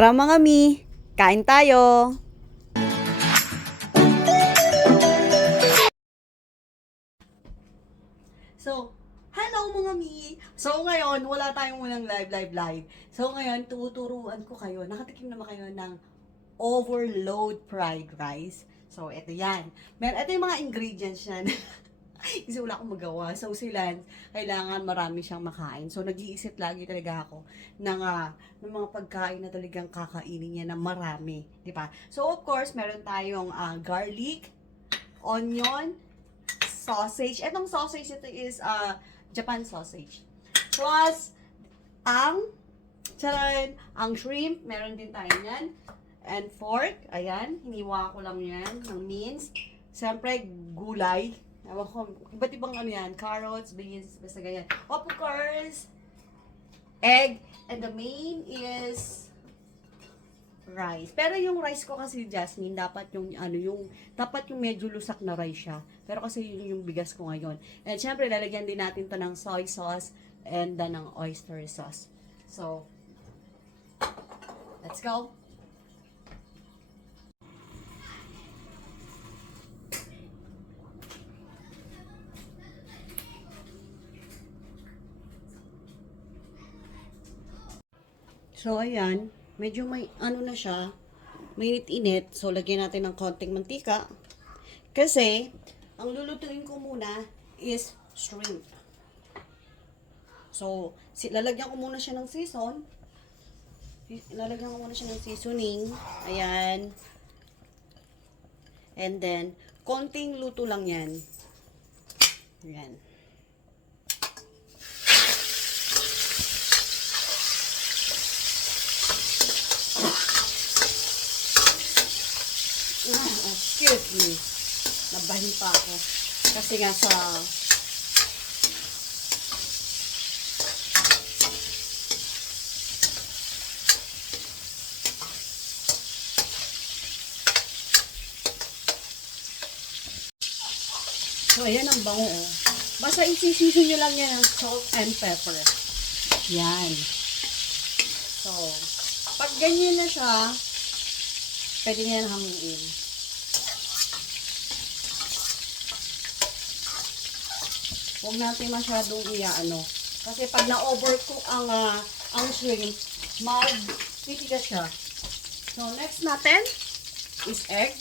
Tara mga mi, kain tayo! So, hello mga mi! So ngayon, wala tayong walang live. So ngayon, tuturuan ko kayo, nakatikim naman kayo ng overload fried rice. So, ito yan. Ito yung mga ingredients yan. Kasi wala akong magawa. So, sila, kailangan marami siyang makain. So, nag-iisip lagi talaga ako ng mga pagkain na talagang kakainin niya na marami. Di ba? So, of course, meron tayong garlic, onion, sausage. Etong sausage ito is Japan sausage. Plus, ang shrimp, meron din tayo yan. And pork, ayan, hiniwa ko lang yan ng minced. Siyempre, gulay. Ewan ko, iba't ibang ano yan, carrots, beans, basta ganyan. Of course, egg, and the main is rice. Pero yung rice ko kasi, Jasmine, dapat dapat yung medyo lusak na rice siya. Pero kasi yun yung bigas ko ngayon. And syempre, lalagyan din natin to ng soy sauce and then ng oyster sauce. So, let's go. So, ayan. Medyo may ano na siya. Mainit-init. So, lagyan natin ng konting mantika. Kasi, ang lulutuin ko muna is shrimp. So, lalagyan ko muna siya ng season. Lalagyan ko muna siya ng seasoning. Ayan. And then, konting luto lang yan. Ayan. Excuse me. Nabahin pa ako. Kasi nga sa So, ayan ang bango, oh. Basta isisison nyo lang yan ng salt and pepper. Yan. So, pag ganyan na siya, pwede nyo yan hamuin. Huwag natin masyadong iaano. Kasi pag na-overcook ang shrimp, mag-titigas siya. So, next natin is egg.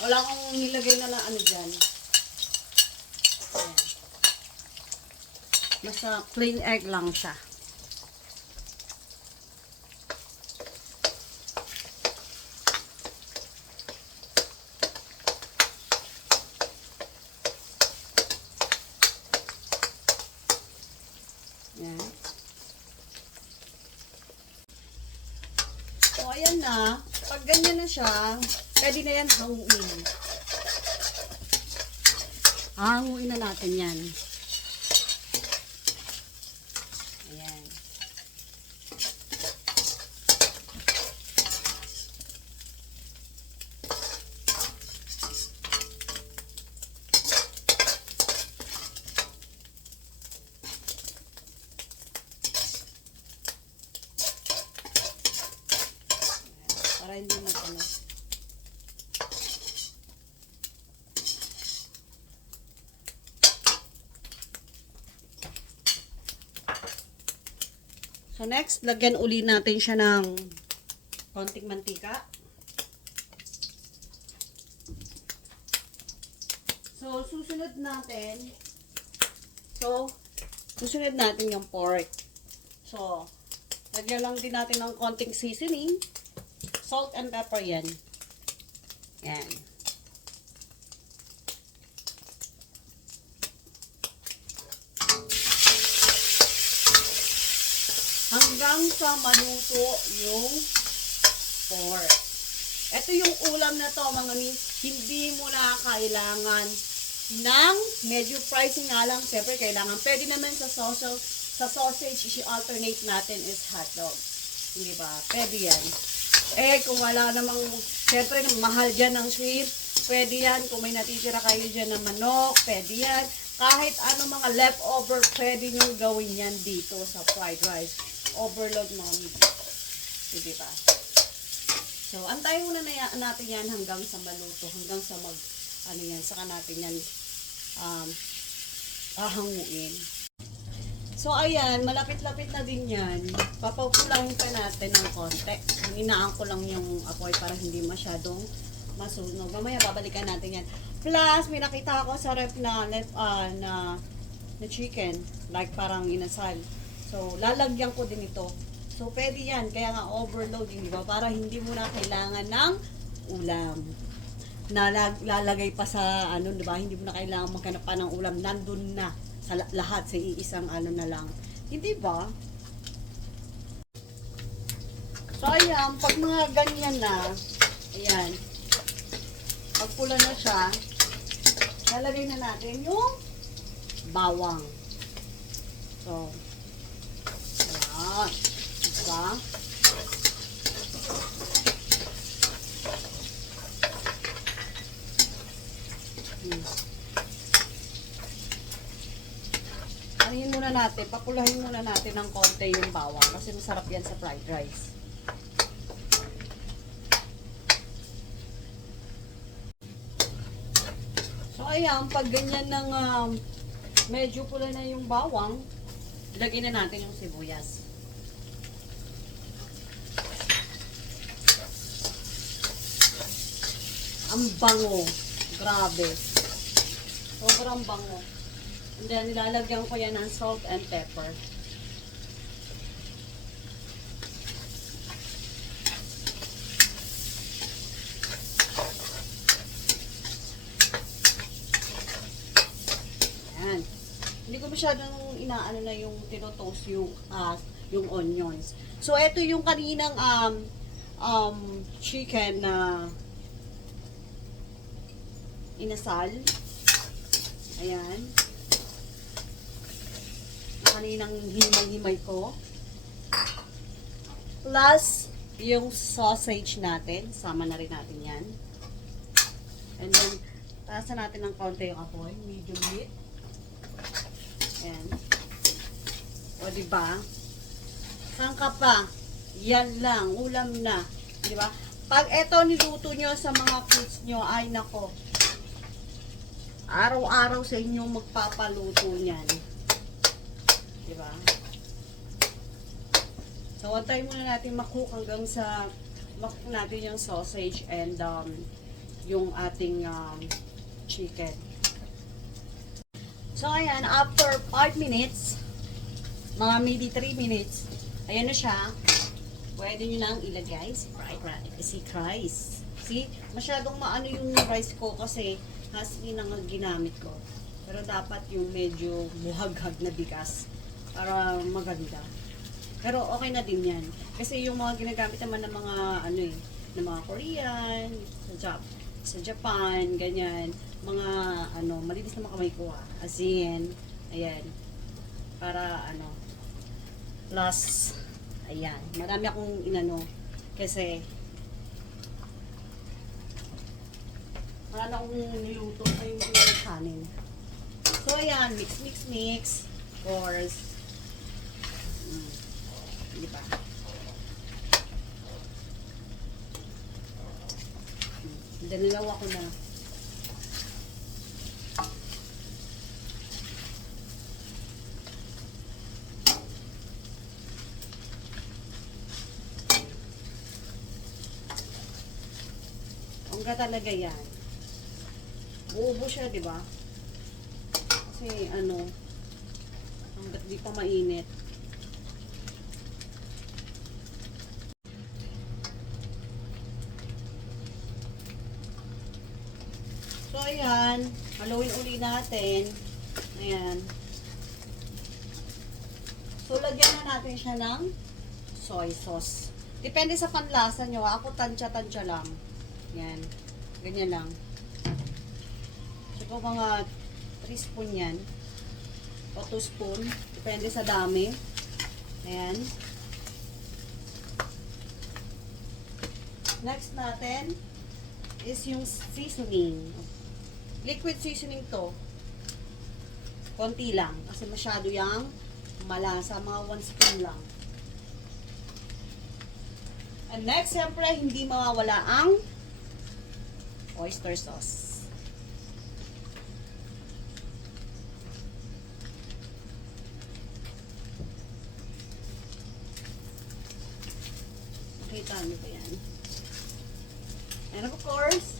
Wala akong nilagay na ano dyan. Ayan. Basta plain egg lang siya. Ayan. So, ayan na. Pag ganyan na siya, pwede na yan hanguin. Hanguin na natin yan. Ayan. Para hindi mag-ano. So next, lagyan uli natin siya ng konting mantika. So susunod natin yung pork. So, lagyan lang din natin ng konting seasoning. Salt and pepper yan. Yan. Hanggang sa maluto yung pork. Ito yung ulam na to mga miss. Hindi mo na kailangan ng medyo pricing nga lang. Siyempre kailangan. Pwede naman sa sausage, i-alternate natin is hotdog. Hindi ba? Pwede yan. Kung wala namang, siyempre mahal dyan ng shrimp, pwede yan. Kung may natitira kayo dyan ng manok, pwede yan. Kahit ano mga leftover, pwede nyo gawin yan dito sa fried rice. Overload mga dito. Diba? So, antayin muna natin yan hanggang sa maluto. Hanggang sa ano yan, saka natin yan ahanguin. So, ayan, malapit-lapit na din yan. Papapulahin pa natin ng konti. Hinaan ko lang yung apoy para hindi masyadong masunog. Mamaya, babalikan natin yan. Plus, may nakita ako sa ref na chicken. Like parang inasal. So, lalagyan ko din ito. So, pwede yan. Kaya nga overloading, di ba? Para hindi mo na kailangan ng ulam. Lalagay pa sa, ano, di ba? Hindi mo na kailangan maghanap pa ng ulam. Nandun na sa lahat. Sa iisang ano na lang. Hindi ba? So, ayan. Pag mga ganyan na, ayan. Pag pula na siya, lalagay na natin yung bawang. So, ayan. Diba? Anihin muna natin, papulahin muna natin ng konti yung bawang kasi masarap yan sa fried rice. So, ayan, pag ganyan ng medyo pula na yung bawang, lagyan na natin yung sibuyas. Ang bango. Grabe. Sobrang bango. And then, nilalagyan ko yan ng salt and pepper. Yan. Hindi ko masyadong inaano na yung tinotoast yung onions. So, ito yung kaninang chicken na inasal. Ayan. Kaninang himay-himay ko. Plus, yung sausage natin. Sama na rin natin yan. And then, taasan natin ng konti yung apoy. Medium heat. Ayan. O, diba? Saan ka pa? Yan lang. Ulam na. Diba? Pag eto niluto nyo sa mga kids nyo, ay nako. Araw-araw sa inyo magpapaluto niyan. Diba? So, antayin muna natin makook hanggang sa makook natin yung sausage and yung ating chicken. So, ayan, after 5 minutes, mga maybe 3 minutes, ayan na siya. Pwede nyo nang ilagay si rice. See, masyadong maano yung rice ko kasi husky na ginamit ko. Pero dapat yung medyo buhaghag na bigas para maganda. Pero okay na din yan. Kasi yung mga ginagamit naman ng mga ng mga Korean, sa Japan, ganyan, mga malinis na makamay ko asin, ayan. Para plus ayan, marami akong kasi marami akong niluto ay yung kanin. So ayan, mix. Of course. Diba? Danilaw ako na. Hangga talaga yan. Uubo siya, di ba? Kasi hanggat di pa mainit. So, ayan. Haluin uli natin. Ayan. So, lagyan na natin siya ng soy sauce. Depende sa panlasa nyo. Ako, tansya-tansya lang. Ayan. Ganyan lang. Siguro mga 3 spoon yan. O 2 spoon. Depende sa dami. Ayan. Next natin is yung seasoning. Liquid seasoning to. Konti lang. Kasi masyado yung malasa. Mga 1 spoon lang. And next, siyempre, hindi mawawala ang oyster sauce. Makita niyo ba yan? And of course,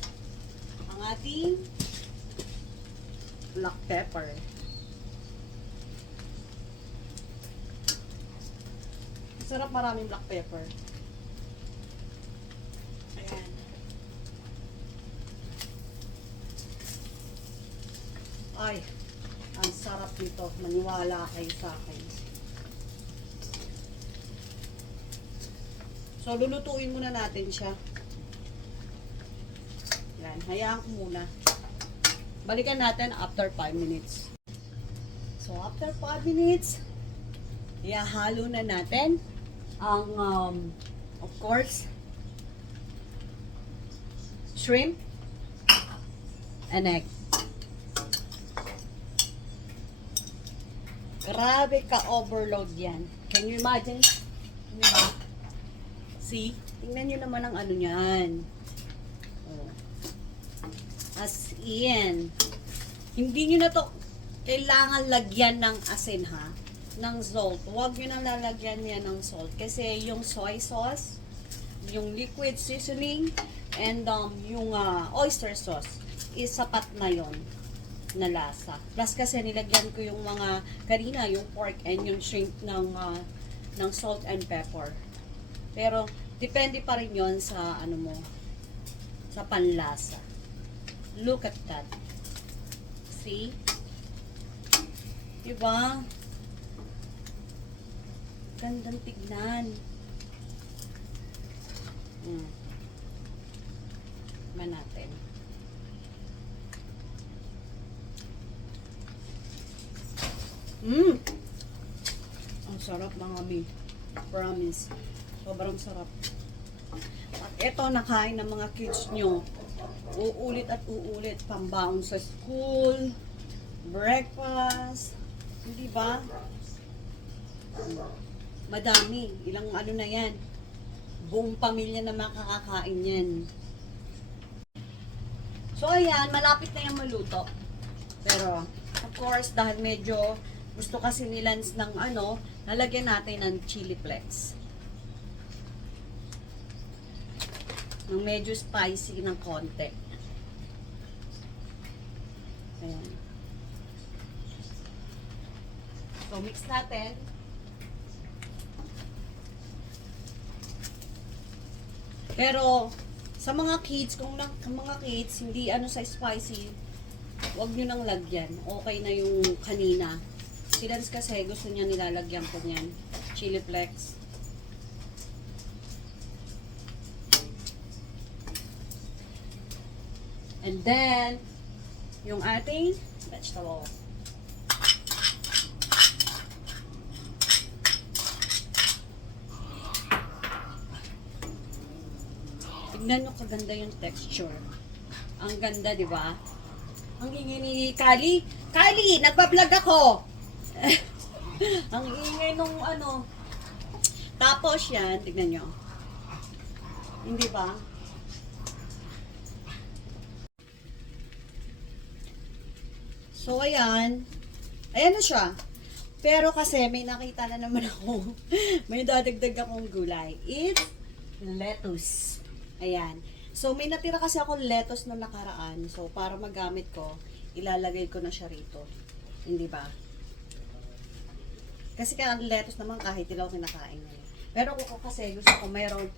ang ating black pepper. Sarap, maraming black pepper. Ayan. Ay, ang sarap nito. Maniwala kayo sa akin. So, lulutuin muna natin siya. Yan, hayaan ko muna. Balikan natin after 5 minutes. So, after 5 minutes, ihahalo na natin ang, of course, shrimp and egg. Grabe ka-overload yan. Can you imagine? Diba? See? Tingnan nyo naman ang ano niyan. Oh. As in. Hindi nyo na to kailangan lagyan ng asin, ha? Ng salt. Huwag nyo nang lalagyan yan ng salt. Kasi yung soy sauce, yung liquid seasoning, and yung oyster sauce, is sapat na yon na lasa. Plus kasi nilagyan ko yung mga kanina, yung pork and yung shrimp ng salt and pepper. Pero depende pa rin yon sa ano mo, sa panlasa. Look at that. See? Diba? Gandang tignan. Man natin. Ang sarap mga mi. Promise. Sobrang sarap. At ito, nakain ng mga kids nyo. Uulit at uulit. Pambaon sa school. Breakfast. Hindi ba? Madami. Ilang ano na yan. Buong pamilya na makakakain yan. So, ayan. Malapit na yung maluto. Pero, of course, dahil medyo gusto kasi ni Lance ng ano, lalagyan natin ng chili flakes. Ng medyo spicy ng konti. Ayan. So, mix natin. Pero, sa mga kids, kung mga kids, hindi ano sa spicy, huwag nyo nang lagyan. Okay na yung kanina. Si Lance kasi gusto niya nilalagyan ko niyan. Chili flakes. And then, yung ating vegetable. Tignan nyo kaganda yung texture. Ang ganda, di ba? Ang ingay ni Kali. Kali, nagpa-vlog ako! Ang ingay nung ano. Tapos yan, tignan nyo. Hindi ba? So, ayan. Ayan na siya. Pero kasi may nakita na naman ako. May dadagdag akong gulay. It's lettuce. Ayan. So, may natira kasi akong lettuce na nakaraan. So, para magamit ko, ilalagay ko na siya rito. Hindi ba? Kasi kaya ang lettuce naman kahit ilaw kinakain na. Pero ako kasi gusto ko meron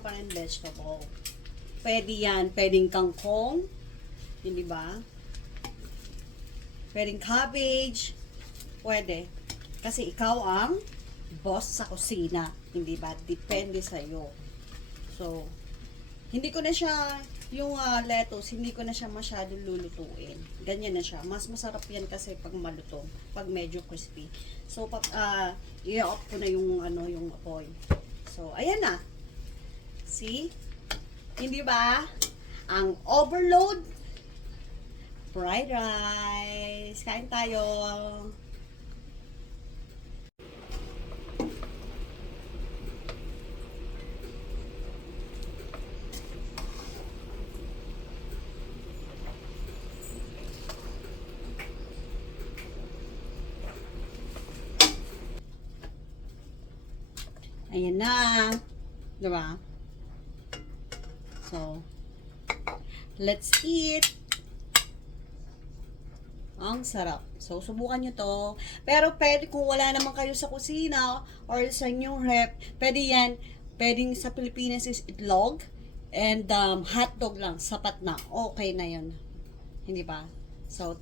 pa rin vegetable. Pwede yan. Pwedeng kangkong. Hindi ba? Pwedeng cabbage. Pwede. Kasi ikaw ang boss sa kusina. Hindi ba? Depende sa'yo. So, hindi ko na siya, yung lettuce, hindi ko na siya masyadong lulutuin. Ganyan na siya. Mas masarap yan kasi pag malutong, pag medyo crispy. So, pag i-off ko na yung, yung apoy. So, ayan na. See? Hindi ba? Ang overload fried rice. Kain tayo. Ayan na. Diba? So, let's eat. Ang sarap. So, subukan nyo to. Pero pwede kung wala naman kayo sa kusina or sa inyong rep, pwede yan. Pwedeng sa Pilipinas is itlog and hotdog lang. Sapat na. Okay na yun. Hindi ba? So,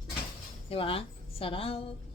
di ba? Sarap.